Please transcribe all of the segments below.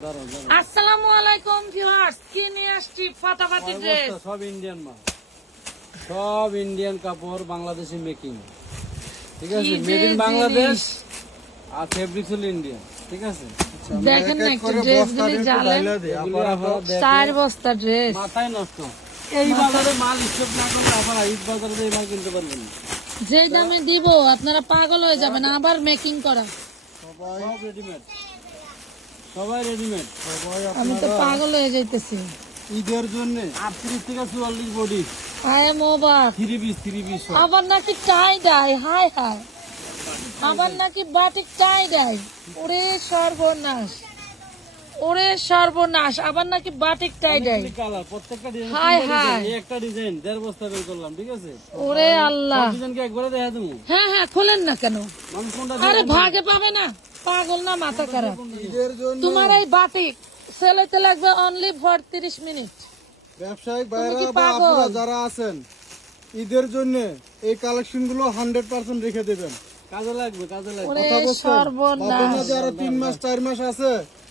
আসসালামু আলাইকুম ভিউয়ার্স কি নিয়ে আসছি ফাটাফাটি ড্রেস? সব ইন্ডিয়ান মাল। সব ইন্ডিয়ান কাপড় বাংলাদেশি মেকিং ঠিক আছে? যে মেড ইন বাংলাদেশ আর ফেব্রিক্স হলো ইন্ডিয়ান ঠিক আছে? দেখেন না একটু ড্রেস গুলি চার বস্তা ড্রেস। মাথায় নষ্ট। এই বাজারে মাল স্টক না করলে আপনারা ঈদ বাজারে এই মাল কিনতে পারবেন না। যে দামে দিব আপনারা পাগল হয়ে যাবেন আবার মেকিং করা। সব রেডিমেড সবাই রেডিমেড আমি তো পাগল হয়ে যাইতেছি। ঈদের জন্য আটত্রিশ থেকে চুয়াল্লিশ body I M over three piece three piece আবার নাকি টাই ডাই হাই হাই আবার নাকি বাটিক টাই ডাই ওরে সর্বনাশ। ওরে সর্বনাশ। আবার নাকি বাটিক টাই ডাই কালার প্রত্যেকটা ডিজাইন হাই হাই একটা ডিজাইন দেড় বস্তা বের করলাম ঠিক আছে? ওরে আল্লাহ। ডিজাইন কি একবারে দেখা দেবো। হ্যাঁ হ্যাঁ খোলেন না কেন? আরে ভাগে পাবে না। পাগল না মাথা খারাপ। তোমার এই বাটিক সেলাইতে লাগবে অনলি ফর তিরিশ মিনিট। ব্যবসায়িক তুমি ভাইরা কি বা পাগল? যারা আছেন ঈদের জন্য এই কালেকশনগুলো হান্ড্রেড পার্সেন্ট রেখে দেবেন। কাজে লাগবে কাজে লাগবে। ওরে কথা বলছেন? ভাববেন না সর্বনাশ যে আরও তিন মাস চার মাস আছে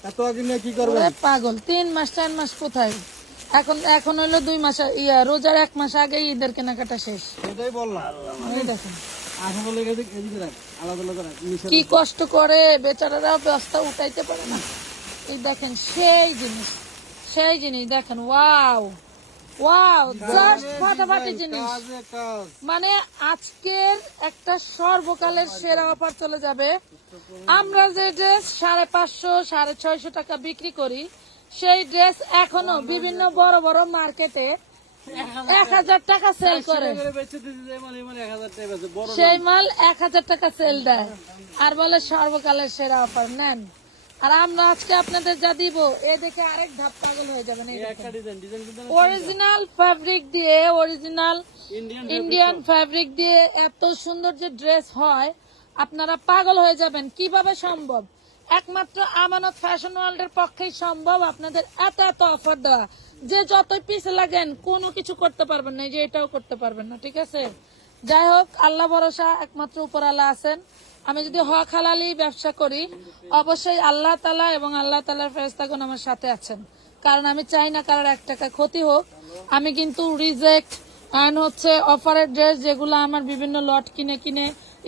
এত আগে নিয়ে কি করবেন? পাগল তিন মাস চার মাস কোথায়? এখন এখন হলো দুই মাস ইয়া রোজার এক মাস আগে ঈদের কেনাকাটা শেষ। এটাই বললাম। দেখেন। কি কষ্ট করে বেচারারা বস্তা উঠাইতে পারে না। এই দেখেন সেই জিনিস সেই জিনিস দেখেন ওয়াও ওয়াও জাস্ট ফাটাফাটি জিনিস। মানে আজকের একটা সর্বকালের সেরা অফার চলে যাবে। আমরা যে ড্রেস সাড়ে পাঁচশো সাড়ে ছয়শো টাকা বিক্রি করি সেই ড্রেস এখনও বিভিন্ন বড় বড় মার্কেটে এক হাজার টাকা সেল করে। করে বেচে দিতে যায় এক হাজার টাকা বেচে বড় সেই মাল এক হাজার টাকা সেল দেয়। আর বলে সর্বকালের সেরা অফার নেন। আর আমরা আজকে আপনাদের যা দিব এ দেখে আরেক ধাপ পাগল হয়ে যাবেন অরিজিনাল ফ্যাব্রিক দিয়ে অরিজিনাল ইন্ডিয়ান ফ্যাব্রিক দিয়ে এত সুন্দর যে ড্রেস হয় আপনারা পাগল হয়ে যাবেন। কীভাবে সম্ভব? একমাত্র আমানত ফ্যাশন ওয়ার্ল্ড এর পক্ষেই সম্ভব আপনাদের এত এত অফার দেওয়া। যে যতই পিছে লাগেন, কোনো কিছু করতে পারবেন না যে এটাও করতে পারবেন না, ঠিক আছে? যাই হোক, আল্লাহ ভরসা, একমাত্র উপর আছেন। আমি যদি হক হালালি ব্যবসা করি, অবশ্যই আল্লাহ তালা এবং আল্লাহ তালার ফেরেস্তাগুন আমার সাথে আছেন। কারণ আমি চাই না কারোর এক টাকা ক্ষতি হোক। আমি কিন্তু রিজেক্ট অ্যান্ড হচ্ছে অফারের ড্রেস যেগুলো আমার বিভিন্ন লট কিনে কিনে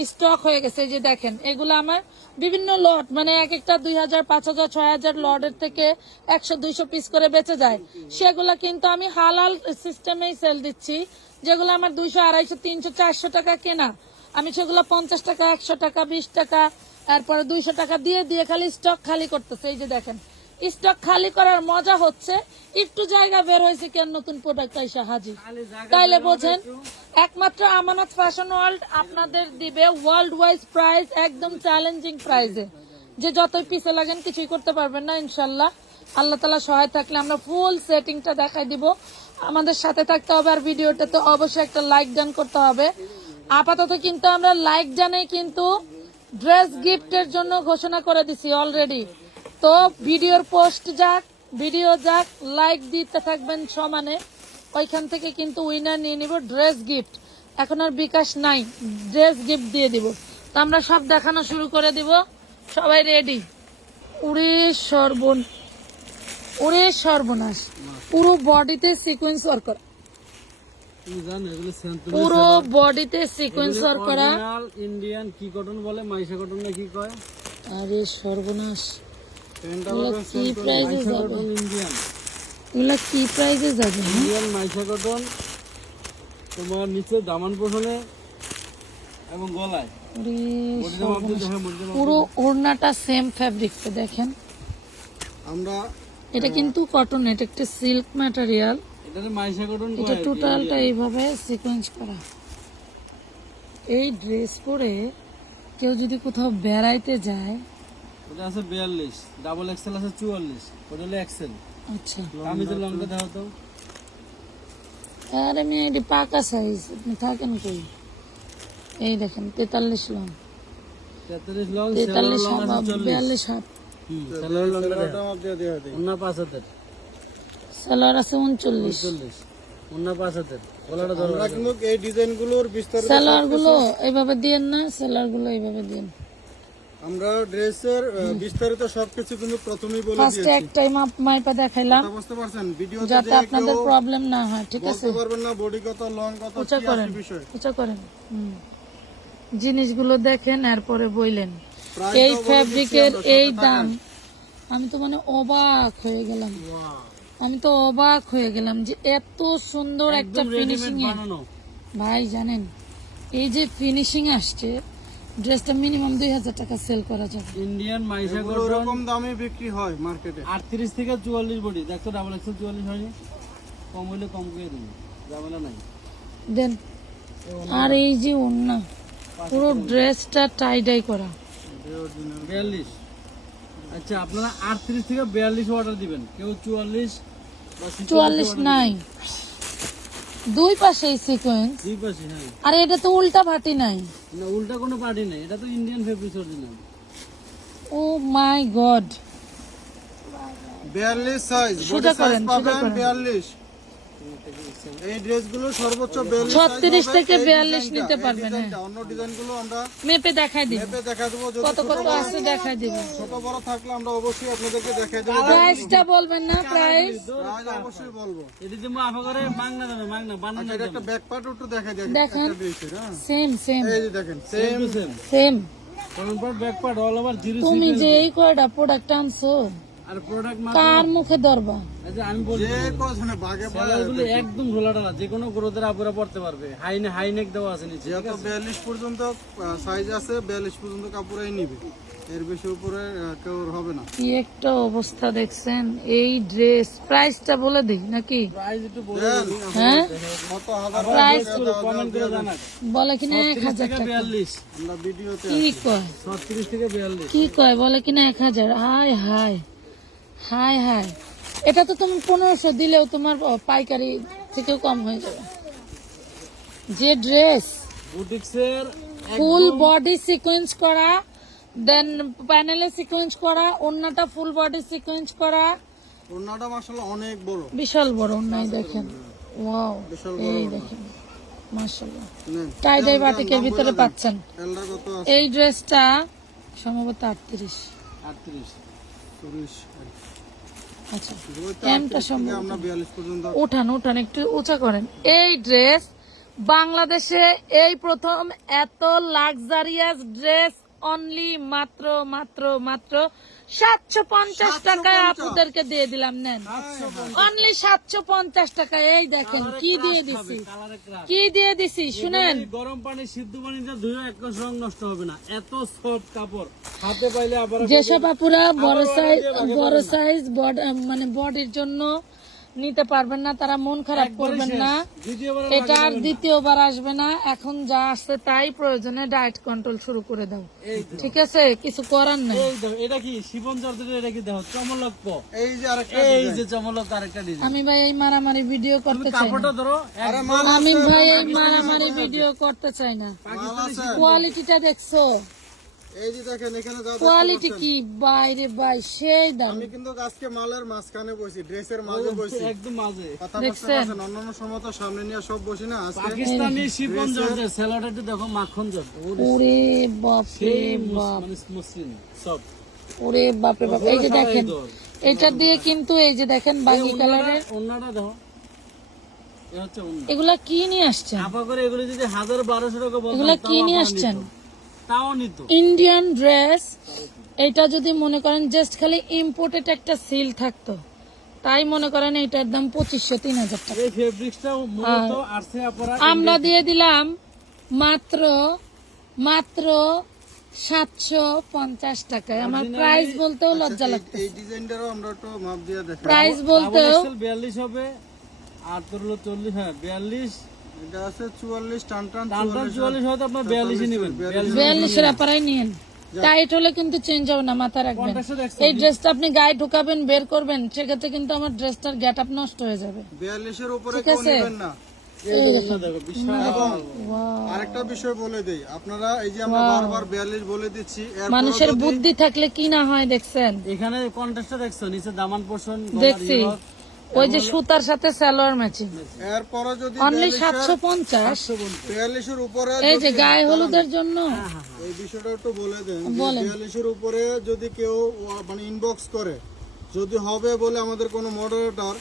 স্টক হয়ে গেছে যে দেখেন, এগুলো আমার বিভিন্ন লট মানে এক একটা দুই হাজার, পাঁচ হাজার, ছয় হাজার লটের থেকে একশো, দুইশো পিস করে বেঁচে যায়। সেগুলো কিন্তু আমি হালাল সিস্টেমেই সেল দিচ্ছি, যেগুলো আমার দুইশো, আড়াইশো, তিনশো, চারশো টাকা কেনা। আমি সেগুলো পঞ্চাশ টাকা, একশো টাকা, বিশ টাকা, তারপরে দুইশো টাকা দিয়ে দিয়ে খালি স্টক খালি করতেছে, এই যে দেখেন। স্টক খালি করার মজা হচ্ছে। একটু জায়গা বের হয়েছে কেন নতুন প্রোডাক্ট আইসা হাজির? তাইলে বোঝেন একমাত্র আমানত ফ্যাশন ওয়ার্ল্ড আপনাদের দিবে ওয়ার্ল্ড ওয়াইজ প্রাইস একদম চ্যালেঞ্জিং প্রাইজে যে যতই পিছে লাগেন কিছুই করতে পারবেন না ইনশাল্লাহ। আল্লাহ তালা সহায় থাকলে আমরা ফুল সেটিংটা দেখাই দিব। আমাদের সাথে থাকতে হবে আর ভিডিওটাতে অবশ্যই একটা লাইক ডান করতে হবে। আপাতত কিন্তু আমরা লাইক জানাই কিন্তু ড্রেস গিফটের জন্য ঘোষণা করে দিছি অলরেডি তো ভিডিওর পোস্ট যাক ভিডিও যাক লাইক দিতে থাকবেন সমানে। ওইখান থেকে কিন্তু উইনার নিয়ে নিব ড্রেস গিফট এখন আর বিকাশ নাই ড্রেস গিফট দিয়ে দিব। তো আমরা সব দেখানো শুরু করে দিব। সবাই রেডি উড়ে সর্বন উড়ে সর্বনাশ। পুরো বডিতে সিকোয়েন্স ওয়ার্ক করা। পুরো বডিতে সিকোয়েন্স ওয়ার্ক করা। ইন্ডিয়ান কি কটন বলে? মাইশা কটন না কি কয়? আরে সর্বনাশ। কি প্রাইসে যাবে? এগুলো কি প্রাইসে যাবে? ইন্ডিয়ান মাইশা কটন তোমার নিচে দামান পোষণে এবং গলায়। পুরো ওড়নাটা সেম ফ্যাব্রিক দেখেন। আমরা এটা কিন্তু কটন এটা একটা সিল্ক ম্যাটেরিয়াল এটা টোটালটা এইভাবে সিকোয়েন্স করা। এই ড্রেস পরে কেউ যদি কোথাও বেড়াইতে যায় ওটা আছে বিয়াল্লিশ ডাবল এক্সেল আছে চুয়াল্লিশ ওটা হলো এক্সেল আচ্ছা। আমি তো। লংটা দাও তো। আরে মেয়ে এটি পাকা সাইজ আপনি থাকেন কই? এই দেখেন তেতাল্লিশ লং। তেতাল্লিশ লং তেতাল্লিশ হাফ বিয়াল্লিশ পাঁচ হাতের। সালোয়ার আছে উনচল্লিশ। চল্লিশ পাঁচ হাতের। সালোয়ারগুলো এইভাবে দিয়েন না সালোয়ারগুলো এইভাবে দিয়েন। আমরা ড্রেসের বিস্তারিত সবকিছু কিন্তু প্রথমেই বলে ফার্স্টে দিয়েছি। একটাই মাপ মাইপা দেখাইলাম বুঝতে পারছেন? ভিডিওতে যাতে আপনাদের প্রবলেম না হয় ঠিক আছে? পারবেন না বডি কত লং কত উঁচা করেন উঁচা করেন। জিনিসগুলো দেখেন এরপরে বইলেন। এই ফ্যাব্রিকের এই দাম আমি তো মানে অবাক হয়ে গেলাম। আমি তো অবাক হয়ে গেলাম যে এত সুন্দর একটা ফিনিশিং ভাই জানেন এই যে ফিনিশিং আসছে ড্রেসটা মিনিমাম দুই হাজার টাকা সেল করা যাবে। ইন্ডিয়ান মাইশা ওরকম দামে বিক্রি হয় মার্কেটে আটত্রিশ থেকে চুয়াল্লিশ বডি দেখো ডাবল একশো চুয়াল্লিশ হয়নি। কম হইলে কম করে দেবো। ঝামেলা নাই। দেন আর এই যে ওন্না পুরো ড্রেসটা টাই ডাই করা। বিয়াল্লিশ। আচ্ছা আপনারা আটত্রিশ থেকে বিয়াল্লিশ অর্ডার দিবেন। কেউ চুয়াল্লিশ বা 46 চুয়াল্লিশ নাই। দুই পাশেই সিকোয়েন্স দুই পাশে হ্যাঁ। আরে এটা তো উল্টা পার্টি নাই। না উল্টা কোনো পার্টি নাই। এটা তো Indian fabrics original oh my god. 42 size body size পাবেন 42 এই ড্রেসগুলো সর্বোচ্চ বিয়াল্লিশ 36 থেকে 42 নিতে পারবেন, হ্যাঁ। অন্য ডিজাইনগুলো আমরা মেপে দেখাই দিব। মেপে দেখা দেবো কত কত আছে দেখাই দিব। ছোট বড় থাকলে আমরা অবশ্যই আপনাদেরকে দেখাই দেবো। প্রাইসটা বলবেন না প্রাইস? প্রাইস? অবশ্যই বলব। এটি যে আফা মাংনা মাংনা বানানো এটা একটা ব্যাক পার্ট একটু দেখাই দেয়। দেখেন। হ্যাঁ। সেম সেম এই যে দেখেন same same same same front part back part all over তুমি যে এই কয়টা প্রোডাক্ট আনছো? কার মুখে ধরবা? আচ্ছা আমি পায় একদম যে কোনো গ্রোথের আপুরা পড়তে পারবে। হাই হাই নেক দেওয়া আছে নিচে বিয়াল্লিশ পর্যন্ত সাইজ আছে বিয়াল্লিশ পর্যন্ত কাপড়াই নিবে। এর বেশি উপরে কেউ হবে না। কি একটা অবস্থা দেখছেন? এই ড্রেস প্রাইসটা বলে দিই নাকি? প্রাইস একটু বলে হ্যাঁ? কত হাজার প্রাইস কমেন্ট করে জানাক বলে কিনা এক হাজার থেকে টাকা। বিয়াল্লিশ। আমরা ভিডিওতে কি কয়? ছত্রিশ থেকে বিয়াল্লিশ। কি কয়? বলে কিনা এক হাজার। হাই হাই হাই এটা তো তুমি পনেরোশো দিলেও তোমার পাইকারি থেকেও কম হয়ে যাবে। যে ড্রেস ফুল বডি সিকোয়েন্স করা দেন প্যানেলে সিকোয়েন্স করা অন্যটা ফুল বডি সিকোয়েন্স করা। ওড়নাটা মাসাল্লাহ অনেক বড়। বিশাল বড় অন্যায় দেখেন। ওয়াও এই দেখেন। মাশাআল্লাহ। টাই ডাই বাটিকের ভিতরে পাচ্ছেন। এই ড্রেসটা সম্ভবত আটত্রিশ। আটত্রিশ। চল্লিশ আচ্ছা এমটা একটু উঁচা করেন। এই ড্রেস বাংলাদেশে এই প্রথম এত লাক্সারিয়াস ড্রেস অনলি মাত্র মাত্র মাত্র সাতশো পঞ্চাশ টাকা দিয়ে দিলাম নেন। অনলি সাতশো পঞ্চাশ টাকা এই দেখেন কি দিয়ে দিছি? কি দিয়ে দিছি শুনেন। গরম পানি সিদ্ধ পানি ধুয়ে এক রং নষ্ট হবে না। এত সফট কাপড়। হাতে পাইলে আবার যেসব আপুরা বড় সাইজ বড় সাইজ মানে বডির জন্য নিতে পারবেন না তারা মন খারাপ করবেন না। এটা আর দ্বিতীয়বার আসবে না এখন যা আসছে তাই প্রয়োজনে ডায়েট কন্ট্রোল শুরু করে দাও। ঠিক আছে? কিছু করার নাই। এটা কি? শিবন চর্চাটা এটা কি দেখো? চমলক এই যে আরেকটা এই যে চমলক আরেকটা ডিজাইন। আমি ভাই এই মারামারি ভিডিও করতে চাই না। কাপড়টা ধরো আমি ভাই এই মারামারি ভিডিও করতে চাই না। কোয়ালিটিটা দেখছ? এই যে দেখেন এখানে যা কোয়ালিটি কি? বাইরে বাই সেই দাম। আমি কিন্তু আজকে মালের মাঝখানে বসি ড্রেসের মাঝে বসি একদম মাঝে। কথা বুঝতে অন্যান্য সময় তো সামনে নিয়ে সব বসি না আজকে পাকিস্তানি শিবন জর্জের স্যালাড দেখো মাখন জর্জ ওরে বাপ রে বাপ। মানে সব। ওরে বাপরে বাপ। এই যে দেখেন এটা দিয়ে কিন্তু এই যে দেখেন বাগি কালারের অন্যটা দেখো। এগুলা কি নিয়ে আসছেন? আপা করে এগুলো যদি হাজার বারোশো টাকা বলতাম এগুলা কি নিয়ে আসছেন? ইন্ডিয়ান ড্রেস এটা যদি মনে করেন জাস্ট খালি ইম্পোর্টেড একটা সিল থাকতো। তাই মনে করেন এটার দাম পঁচিশশো তিন হাজার টাকা। আমরা দিয়ে দিলাম মাত্র মাত্র সাতশো পঞ্চাশ টাকায়। আমার প্রাইস বলতেও লজ্জা লাগতো প্রাইস বলতেও বিয়াল্লিশ হবে আর তোর চল্লিশ হ্যাঁ বিয়াল্লিশ এটা আছে চুয়াল্লিশ টান টান টান টান চুয়াল্লিশ। হয়তো আপনার বিয়াল্লিশই নেবেন। বিয়াল্লিশ বিয়াল্লিশের ব্যাপারাই নিয়েন টাইট হলে কিন্তু চেঞ্জ হবে না মাথা রাখবেন। এই ড্রেসটা আপনি গায়ে ঢুকাবেন বের করবেন সেক্ষেত্রে কিন্তু আমার ড্রেসটার গেট আপ নষ্ট হয়ে যাবে। বিয়াল্লিশের উপরে ঠিক নেবেন না। এই দেখো, দেখো বিশাল। এবং Wow. আরেকটা বিষয় বলে দেই আপনারা এই যে আমরা বারবার বিয়াল্লিশ বলে দিচ্ছি মানুষের বুদ্ধি থাকলে কি না হয় দেখছেন। এখানে কন্ট্রাস্টটা দেখছ নিচে দামান পোষণ দেখছি। ওই যে সুতার সাথে সালোয়ার ম্যাচিং। এরপরে যদি অনলি সাতশো পঞ্চাশ। বিয়াল্লিশের উপরে এই যে গায়ে হলুদের জন্য। এই বিষয়টা একটু বলে দেন বিয়াল্লিশের উপরে যদি কেউ মানে ইনবক্স করে যদি হবে বলে আমাদের কোনো মডারেটর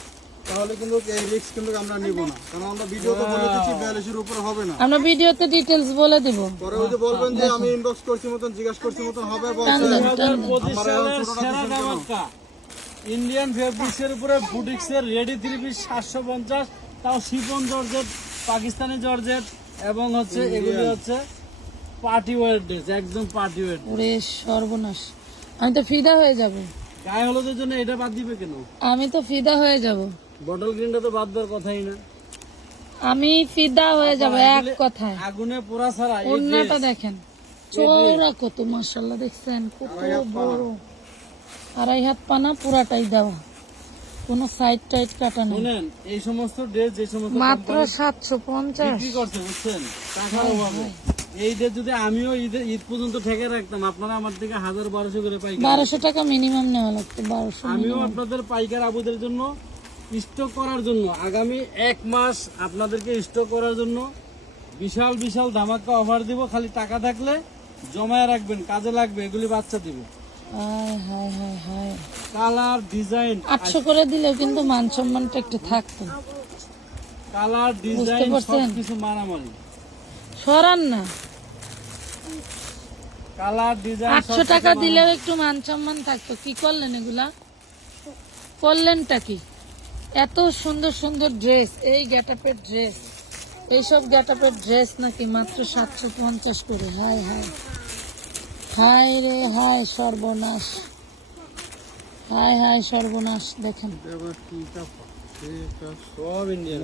তাহলে কিন্তু এই রিস্ক কিন্তু আমরা নিব না। কারণ আমরা ভিডিওতে বলে দিচ্ছি বিয়াল্লিশের উপরে হবে না। আমরা ভিডিওতে ডিটেলস বলে দিব। পরে ওই যে বলবেন যে আমি ইনবক্স করছি মতন জিজ্ঞাসা করছি মতন হবে বলছে। টানলেন, হাজার টানলেন। পঁচিশ আমার এখন সালের সেরা দিচ্ছেন ধামাকা ইন্ডিয়ান ফেব্রিক্সের উপরে বুটিক্সের রেডি থ্রি পিস সাতশো পঞ্চাশ তাও শিপন জর্জেট পাকিস্তানি জর্জেট এবং হচ্ছে এগুলি হচ্ছে পার্টি ওয়ার ড্রেস একদম পার্টি ওয়ার ওরে সর্বনাশ। আমি তো ফিদা হয়ে যাব। গায়ে হলুদের জন্য এটা বাদ দিবে কেন? আমি তো ফিদা হয়ে যাব। বটল গ্রিনটা তো বাদ দেওয়ার কথাই না। আমি ফিদা হয়ে যাব এক কথায়। আগুনে পোড়া ছাড়া অন্যটা দেখেন। চৌড়া কত মাসাল্লাহ দেখছেন কত বড়। আড়াই হাত পানা পুরাটাই দেওয়া। কোনো সাইড টাইড কাটা নেই। শুনেন এই সমস্ত ড্রেস যে সমস্ত মাত্র company সাতশো পঞ্চাশ। বিক্রি করছে বুঝছেন? টাকার অভাবে। এই ড্রেস যদি আমিও ঈদ পর্যন্ত ঠেকে রাখতাম আপনারা আমার থেকে হাজার বারোশো করে পাই বারোশো টাকা মিনিমাম নেওয়া লাগতো বারোশো আমিও আপনাদের পাইকার আবুদের জন্য স্টক করার জন্য আগামী এক মাস আপনাদেরকে স্টক করার জন্য বিশাল বিশাল ধামাকা অফার দিব খালি টাকা থাকলে জমায় রাখবেন কাজে লাগবে এগুলি বাচ্চা দিব। কালার ডিজাইন করে দিলেও কিন্তু মান সম্মানটা একটু থাকতো। কালার ডিজাইন মারামারি। সরান না। কালার ডিজাইন আটশো টাকা দিলেও একটু মান সম্মান থাকতো। কি করলেন এগুলা? করলেনটা কি? এত সুন্দর সুন্দর ড্রেস এই গ্যাটাপের ড্রেস এইসব গ্যাটাপের ড্রেস নাকি মাত্র সাতশো পঞ্চাশ করে। হায় হায়। হায় রে হায় সর্বনাশ। হায় হায় সর্বনাশ দেখেন। সব ইন্ডিয়ান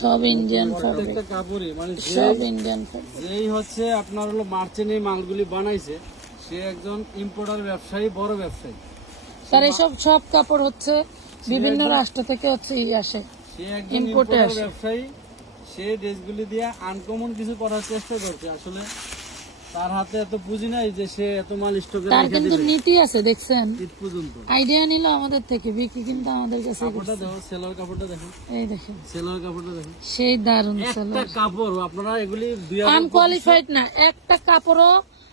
সব ইন্ডিয়ান ফ্যাব্রিক প্রত্যেকটা কাপড়ই মানে সব ইন্ডিয়ান যেই হচ্ছে আপনার হলো মার্চেন এই মালগুলি বানাইছে। সে একজন ইম্পোর্টার ব্যবসায়ী বড় ব্যবসায়ী। স্যার এসব সব কাপড় হচ্ছে বিভিন্ন রাষ্ট্র থেকে হচ্ছে ই আসে। সে একজন ইম্পোর্টার আসে। ব্যবসায়ী। সে ড্রেসগুলি দিয়ে আনকমন কিছু করার চেষ্টা করছে। আসলে তার হাতে এত পুঁজি নাই যে সে এত মাল স্টকে তার কিন্তু নীতি আছে দেখছেন? ঈদ পর্যন্ত। আইডিয়া নিল আমাদের থেকে বিক্রি কিন্তু আমাদের কাছে কাপড়টা দেখো সেলোয়ার কাপড়টা দেখো এই দেখেন। সেলোয়ার কাপড়টা দেখো সেই দারুণ একটা কাপড় আপনারা এগুলি আনকোয়ালিফাইড না একটা কাপড়ও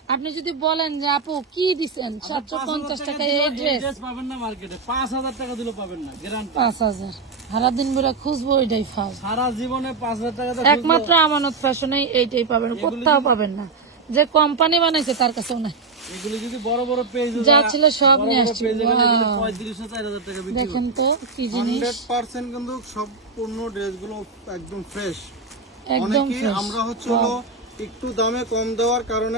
আপনি যদি বলেন যে আপু কি দিছেন? সাতশো পঞ্চাশ টাকা এই ড্রেস পাবেন না মার্কেটে পাঁচ হাজার টাকা দিলেও পাবেন না গ্যারান্টি পাঁচ হাজার। সারা দিন বেড়া খুঁজবো ওইটাই ফাল সারা জীবনে পাঁচ হাজার টাকা একমাত্র আমানত ফ্যাশনে এইটাই পাবেন কোথাও পাবেন না। যে কোম্পানি বানাইছে তার কাছেও নাই। এগুলি যদি বড় বড় পেজ যা ছিল সব নিয়ে আসছি। পঁয়ত্রিশশো চার হাজার টাকা বিক্রি দেখেন তো কি জিনিস। কিন্তু সম্পূর্ণ ড্রেসগুলো একদম ফ্রেশ একদম আমরা হচ্ছে একটু দামে কম দেওয়ার কারণে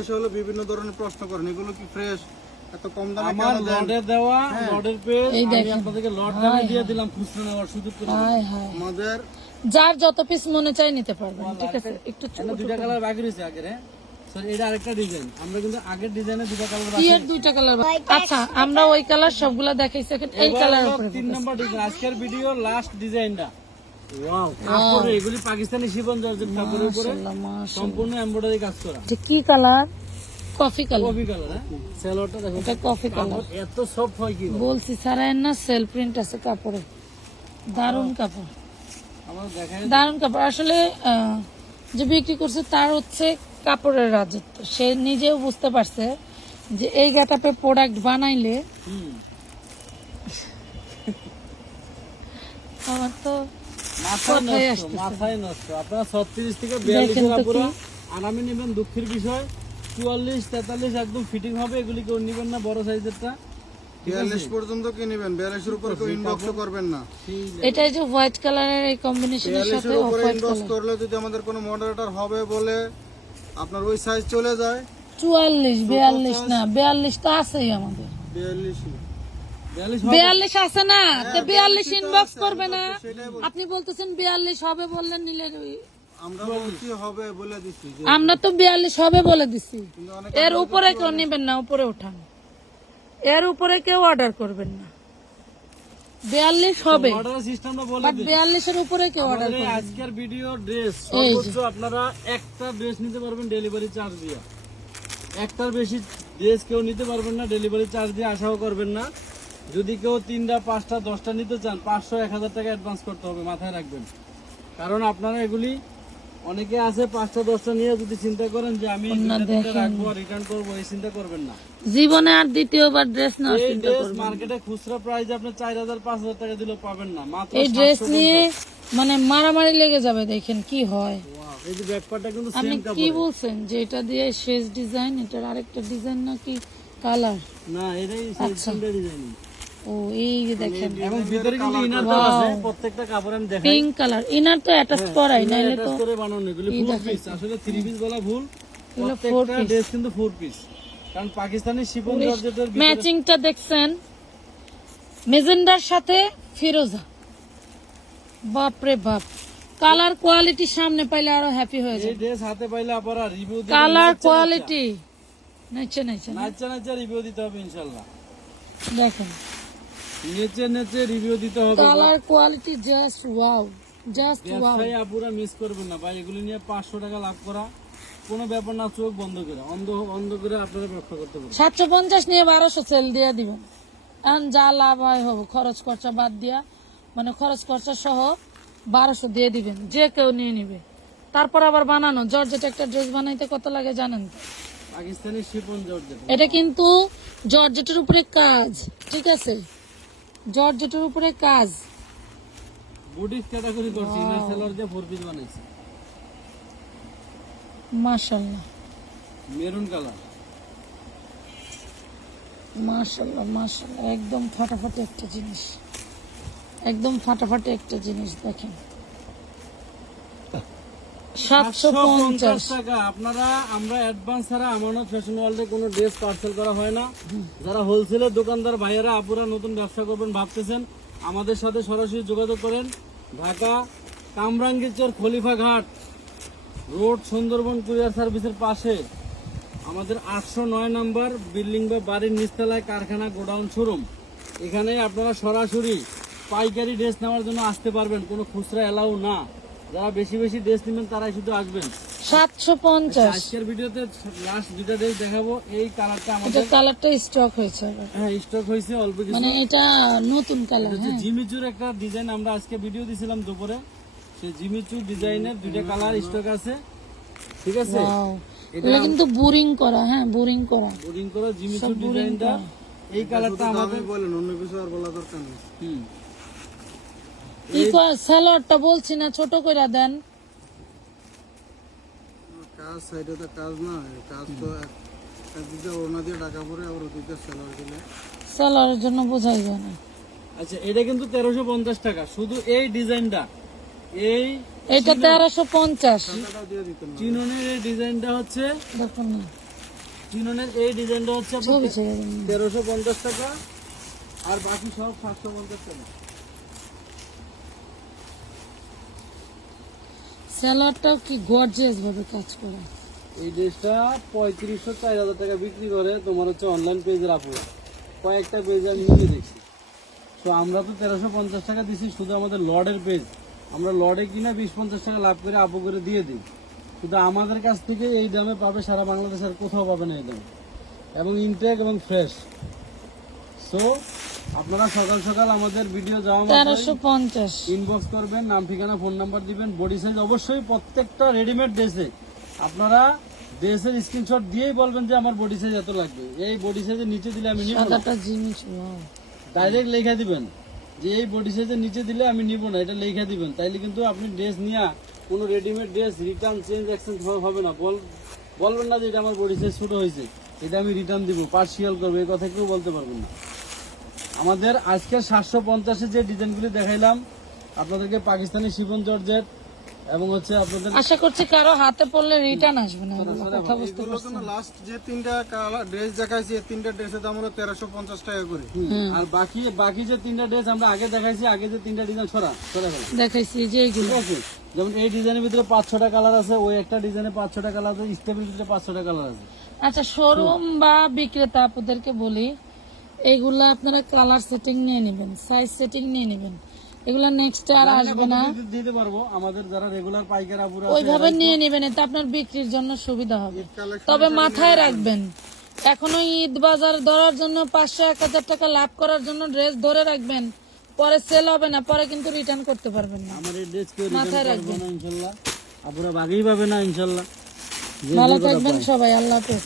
আসলে বিভিন্ন ধরনের প্রশ্ন করেন এগুলো কি ফ্রেশ এত কম দামে আমার দেওয়া পেজ আমি আপনাদেরকে দামে দিয়ে দিলাম খুচরো নেওয়ার সুযোগ করে হায় হায়। আমাদের যার যত পিস মনে চাই নিতে পারবেন ঠিক আছে? একটু দুইটা কালার বাকি রয়েছে আগের হ্যাঁ? এটা আরেকটা ডিজাইন আমরা কিন্তু আগের ডিজাইনে দুটা কালার কি এর দুইটা কালার আচ্ছা আমরা ওই কালার সবগুলা দেখাইছি এখন এই কালার উপরে তিন নম্বর ডিজাইন আজকের ভিডিও লাস্ট ডিজাইনটা ওয়াও কাপড় এগুলি পাকিস্তানি শিবন জর্জেট কাপড়ের উপরে মাশাআল্লাহ, মাশাআল্লাহ। সম্পূর্ণ এমব্রয়ডারি কাজ করা। এটা কি colour coffee colour coffee colour দেখো। এটা কফি কালার এত সফট হয় কি বলছি সারায়ন না সেল প্রিন্ট আছে কাপড়ে। দারুণ কাপড়। দারুণ কাপড়। আসলে আহ, যে বিক্রি করছে তার হচ্ছে কাপড়ের রাজত্ব। সে নিজেও বুঝতে পারছে যে এই গাটাপে প্রোডাক্ট বানাইলে আমার তো মাথায় নষ্ট আসতেছে? মাথায় নষ্ট। আপনারা ছত্রিশ থেকে দেখেন আপুরা আরামে নেবেন দুঃখের বিষয় চুয়াল্লিশ তেতাল্লিশ একদম ফিটিং হবে এগুলি কেউ নেবেন না বড় সাইজেরটা বিয়াল্লিশ পর্যন্ত কি নেবেন? বিয়াল্লিশের উপরে কেউ ইনবক্স করবেন না। এটা যে হোয়াইট কালারের এই কম্বিনেশনের সাথে বিয়াল্লিশের অফ উপরে হোয়াইট ইনবক্স করলে যদি আমাদের কোনো মডারেটর হবে বলে আপনার ওই সাইজ চলে যায়। চুয়াল্লিশ বিয়াল্লিশ না বিয়াল্লিশ তো আছেই আমাদের। বিয়াল্লিশ। আছে না তো বিয়াল্লিশ ইনবক্স করবে না। আপনি বলতেছেন বিয়াল্লিশ হবে বললেন নিলে আমরা তো বিয়াল্লিশ হবে বলে দিছি। এর উপরে কেউ নেবেন না উপরে উঠান এর উপরে কেউ অর্ডার করবেন না। বিয়াল্লিশ হবে। অর্ডার সিস্টেমটা বলে উপরে কেউ অর্ডার আজকের ভিডিও ড্রেস সর্বোচ্চ আপনারা একটা ড্রেস নিতে পারবেন ডেলিভারি চার্জ দিয়ে। একটার বেশি ড্রেস কেউ নিতে পারবেন না ডেলিভারি চার্জ দিয়ে আশাও করবেন না। যদি কেউ তিনটা পাঁচটা দশটা নিতে চান পাঁচশো এক হাজার টাকা অ্যাডভান্স করতে হবে মাথায় রাখবেন। কারণ আপনারা এগুলি অনেকে আছে পাঁচটা দশটা নিয়ে যদি চিন্তা করেন যে আমি রাখব রিটার্ন করব এই চিন্তা করবেন না। জীবনে আর দ্বিতীয়বার ড্রেস না এই ড্রেস মার্কেটে খুচরা প্রাইস আপনি চার হাজার পাঁচ হাজার টাকা দিলেও পাবেন না মাত্র এই ড্রেস নিয়ে মানে মারামারি লেগে যাবে দেখেন কি হয়। আপনি কি বলছেন যে এটা দিয়ে শেষ ডিজাইন এটার আরেকটা ডিজাইন নাকি কালার না এটাই। ডিজাইন ও এই যে দেখেন। এবং ভিতরে কিন্তু ইনার আছে। প্রত্যেকটা কাপড় আমি দেখাই। পিঙ্ক কালার ইনার তো অ্যাটাচ করাই নাইলে তো করে বানানো এগুলো ফুল পিস আসলে থ্রি পিস বলা ভুল। প্রত্যেকটা ড্রেস কিন্তু ফোর পিস কারণ পাকিস্তানি শিপন জর্জেটের ম্যাচিংটা দেখছেন। মেজেন্ডার সাথে ফিরোজা। বাপ রে বাপ। কালার কোয়ালিটি সামনে পাইলে আরও হ্যাপি হয়ে এই ড্রেস হাতে পাইলে রিভিউ কালার কোয়ালিটি নেচে নেচে নাচা নাচা রিভিউ দিতে হবে ইনশাআল্লাহ দেখেন। নেচে নেচে রিভিউ দিতে হবে। Colour quality just wow just wow ব্যবসায়ী আপুরা মিস করবেন না ভাই এগুলি নিয়ে পাঁচশো টাকা লাভ করা কোনো ব্যাপার না চোখ বন্ধ করে অন্ধ অন্ধ করে আপনারা ব্যবসা করতে সাতশো পঞ্চাশ নিয়ে বারোশো সেল দিয়ে দিবেন এখন যা লাভ হয় হবে খরচ খরচা বাদ দিয়া মানে খরচ খরচা সহ বারোশো দিয়ে দিবেন যে কেউ নিয়ে নিবে। তারপর আবার বানানো জর্জেট একটা ড্রেস বানাইতে কত লাগে জানেন? তো পাকিস্তানি শিপন জর্জেট এটা কিন্তু জর্জেটের উপরে কাজ ঠিক আছে? জর্জেটের উপরে কাজ। বুটিক ক্যাটাগরি করছি ইনার সেলর দিয়ে ফোর পিস বানাইছি। মাশাআল্লাহ মেরুন কালার মাশাআল্লাহ মাশাআল্লাহ একদম ফাটাফাটি একটা জিনিস। একদম ফাটাফাটি একটা জিনিস দেখেন। সাতশো পঞ্চাশ। টাকা। আপনারা আমরা অ্যাডভান্স ছাড়া আমানত ফ্যাশন ওয়ার্ল্ডে কোনো ড্রেস পার্সেল করা হয় না। যারা হোলসেলের দোকানদার ভাইয়েরা আপুরা নতুন ব্যবসা করবেন ভাবতেছেন আমাদের সাথে সরাসরি যোগাযোগ করেন। ঢাকা কামরাঙ্গীরচর খলিফা ঘাট রোড সুন্দরবন কুরিয়ার সার্ভিসের পাশে। আমাদের আটশো নয় নাম্বার বিল্ডিং বা বাড়ির নিচতলায় কারখানা গোডাউন শোরুম। এখানে আপনারা সরাসরি পাইকারি ড্রেস নেওয়ার জন্য আসতে পারবেন কোনো খুচরা এলাও না। যারা বেশি বেশি ড্রেস নেবেন তারাই শুধু আসবেন। সাতশো পঞ্চাশ। আজকের ভিডিওতে লাস্ট দুটা ড্রেস দেখাবো। এই কালারটা এটা আমাদের কালারটা স্টক হয়েছে হ্যাঁ স্টক হয়েছে অল্প কিছু। মানে এটা নতুন কালার হ্যাঁ। জিমিচুর একটা ডিজাইন আমরা আজকে ভিডিও দিছিলাম দুপুরে। সেই জিমিচুর ডিজাইনের দুইটা কালার স্টক আছে। ঠিক আছে. এগুলো কিন্তু বোরিং করা হ্যাঁ বোরিং করা। বোরিং করা জিমিচুর ডিজাইনটা এই কালারটা আমাদের বলেন অন্য কিছু আর বলা দরকার নেই। হুম। কি স্যালাডটা বলছি না ছোট করে দেন। কাজ সাইডে তো কাজ না কাজ তো একদিকে ওনা দিয়ে টাকা পরে আবার ওদিকে সেলার দিলে স্যালাডের জন্য বোঝাই যায় না। আচ্ছা এটা কিন্তু তেরোশো পঞ্চাশ টাকা শুধু এই ডিজাইনটা। এই এটা তেরোশো পঞ্চাশ। টাকাটাও দিয়ে দিতেন না চিননের এই ডিজাইনটা হচ্ছে চিননের এই ডিজাইনটা হচ্ছে ছবি ছেড়ে দিন। তেরোশো পঞ্চাশ টাকা আর বাকি সব সাতশো পঞ্চাশ টাকা। স্যালাডটাও কি গর্জিয়াস ভাবে কাজ করে। এই ড্রেসটা পঁয়ত্রিশশো, চার হাজার টাকা বিক্রি করে তোমার হচ্ছে অনলাইন পেজের আপু কয়েকটা পেজ আমি নিজে দেখছি। তো আমরা তো তেরোশো পঞ্চাশ টাকা দিছি, শুধু আমাদের লর্ডের পেজ আমরা লর্ডে কিনা বিশ পঞ্চাশ টাকা লাভ করে আপু করে দিয়ে দিই। শুধু আমাদের কাছ থেকে এই দামে পাবে, সারা বাংলাদেশের কোথাও পাবে না এই দামে। এবং ইনটেক এবং ফ্রেশ সো আপনারা সকাল সকাল আমাদের ভিডিও যাওয়া তেরোশো পঞ্চাশ। ইনবক্স করবেন নাম ঠিকানা ফোন নাম্বার দিবেন বডি সাইজ অবশ্যই প্রত্যেকটা রেডিমেড ড্রেসে আপনারা ড্রেসের স্ক্রিনশট দিয়েই বলবেন যে আমার বডি সাইজ এত লাগবে। এই বডি সাইজের নিচে দিলে আমি নিব না. ডাইরেক্ট লেখা দিবেন যে এই বডি সাইজের নিচে দিলে আমি নিব না এটা লেখা দিবেন। তাইলে কিন্তু আপনি ড্রেস নিয়ে কোনো readymade dress return change exchange হবে না। বল বলবেন না যে এটা আমার বডি সাইজ ছোট হয়েছে এটা আমি রিটার্ন দিব পার্সিয়াল করব এই কথা কেউ বলতে পারবেন না। আমাদের আজকে সাতশো পঞ্চাশে যে ডিজাইনগুলি দেখাইলাম আপনাদেরকে পাকিস্তানি শিবন জর্জেট এবং হচ্ছে আপনাদের আশা করছি কারও হাতে পড়লে রিটার্ন আসবে না কথা বুঝতে এগুলো লাস্ট যে তিনটা কালার ড্রেস দেখাইছি এই তিনটা ড্রেসের দাম হলো তেরোশো পঞ্চাশ টাকা করে। আর বাকি বাকি যে তিনটা ড্রেস আমরা আগে দেখাইছি আগে যে তিনটা ডিজাইন ছড়া ছড়া দেখাইছি যে এইগুলো। আছে? যেমন এই ডিজাইনের ভিতরে পাঁচ ছটা কালার আছে ওই একটা ডিজাইনে পাঁচ ছটা কালার আছে স্টেপের ভিতরে পাঁচ ছটা কালার আছে। আচ্ছা শোরুম বা বিক্রেতা আপনাদেরকে বলি এগুলা আপনারা কালার সেটিং নিয়ে নেবেন সাইজ সেটিং নিয়ে নেবেন। এগুলা নেক্সট আর আসবে না। দিতে- পারব? আমাদের যারা রেগুলার পাইকার আপুরা ওইভাবে নিয়ে নেবেন এতে আপনার বিক্রির জন্য সুবিধা হবে। তবে মাথায় রাখবেন এখনও ঈদ বাজার ধরার জন্য পাঁচশো এক হাজার টাকা লাভ করার জন্য ড্রেস ধরে রাখবেন পরে সেল হবে না পরে কিন্তু রিটার্ন করতে পারবেন না। মাথায় রাখবেন। ইনশাল্লাহ। আপনারা বাগেই পাবে না ইনশাল্লাহ। ভালো থাকবেন সবাই আল্লাহ হাফেজ।